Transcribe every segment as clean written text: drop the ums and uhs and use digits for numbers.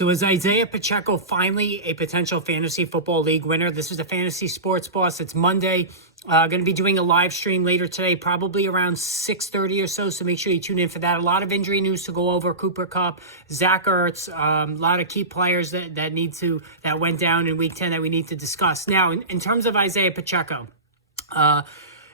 So is Isiah Pacheco finally a potential fantasy football league winner? This is the Fantasy Sports Boss. It's Monday. Going to be doing a live stream later today, probably around 6:30 or so. So make sure you tune in for that. A lot of injury news to go over. Cooper Kupp, Zach Ertz, a lot of key players that went down in Week 10 that we need to discuss. Now, in terms of Isiah Pacheco,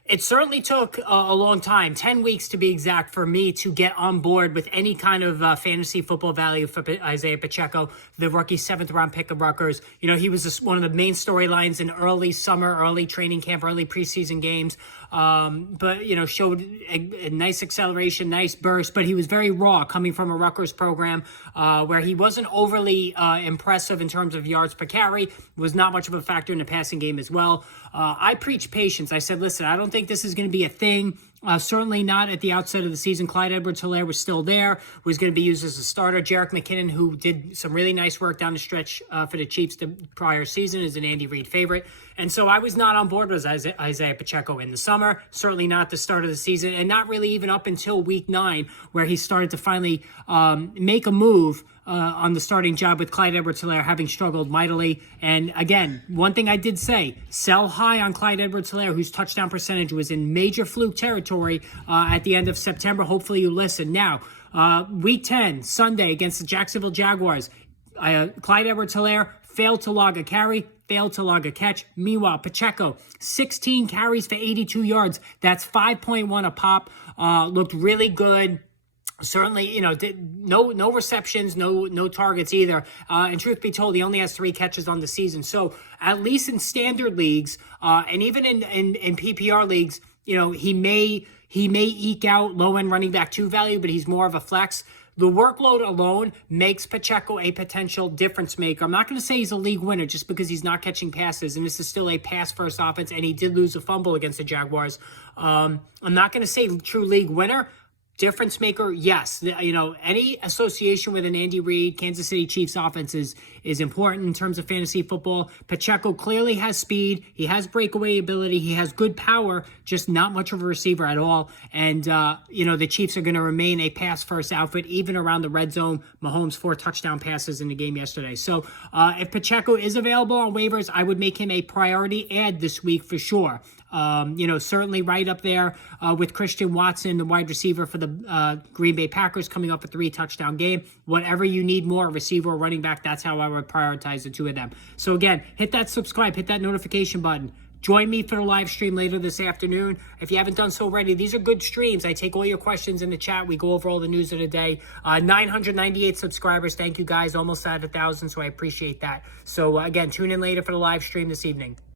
it certainly took a long time, 10 weeks to be exact, for me to get on board with any kind of fantasy football value for Isiah Pacheco, the rookie 7th-round pick of Rutgers. You know, he was one of the main storylines in early summer, early training camp, early preseason games. But, you know, showed a nice acceleration, nice burst, but he was very raw coming from a Rutgers program where he wasn't overly impressive in terms of yards per carry, was not much of a factor in the passing game as well. I preached patience. I said, listen, I don't think this is going to be a thing. Certainly not at the outset of the season. Clyde Edwards-Helaire was still there, was going to be used as a starter. Jerick McKinnon, who did some really nice work down the stretch for the Chiefs the prior season, is an Andy Reid favorite. And so I was not on board with Isiah Pacheco in the summer, certainly not the start of the season, and not really even up until Week 9, where he started to finally make a move on the starting job with Clyde Edwards-Helaire having struggled mightily. And again, one thing I did say, sell high on Clyde Edwards-Helaire, whose touchdown percentage was in major fluke territory at the end of September. Hopefully you listen. Now, Week 10, Sunday against the Jacksonville Jaguars, Clyde Edwards-Helaire failed to log a carry, failed to log a catch. Meanwhile, Pacheco, 16 carries for 82 yards. That's 5.1 a pop. Looked really good. Certainly, you know, no receptions, no targets either. And truth be told, he only has 3 catches on the season. So at least in standard leagues, and even in PPR leagues, you know, he may eke out low-end running back 2 value, but he's more of a flex. The workload alone makes Pacheco a potential difference maker. I'm not going to say he's a league winner just because he's not catching passes, and this is still a pass-first offense, and he did lose a fumble against the Jaguars. I'm not going to say true league winner. Difference maker, yes. You know, any association with an Andy Reid, Kansas City Chiefs offense is important in terms of fantasy football. Pacheco clearly has speed. He has breakaway ability. He has good power, just not much of a receiver at all. And, you know, the Chiefs are going to remain a pass-first outfit, even around the red zone. Mahomes 4 touchdown passes in the game yesterday. So if Pacheco is available on waivers, I would make him a priority add this week for sure. You know, certainly right up there with Christian Watson, the wide receiver for the Green Bay Packers, coming up a 3-touchdown game. Whatever you need more, receiver or running back, that's how I would prioritize the two of them. So again, hit that subscribe, hit that notification button. Join me for the live stream later this afternoon. If you haven't done so already, these are good streams. I take all your questions in the chat. We go over all the news of the day. 998 subscribers. Thank you guys. Almost at 1,000, so I appreciate that. So again, tune in later for the live stream this evening.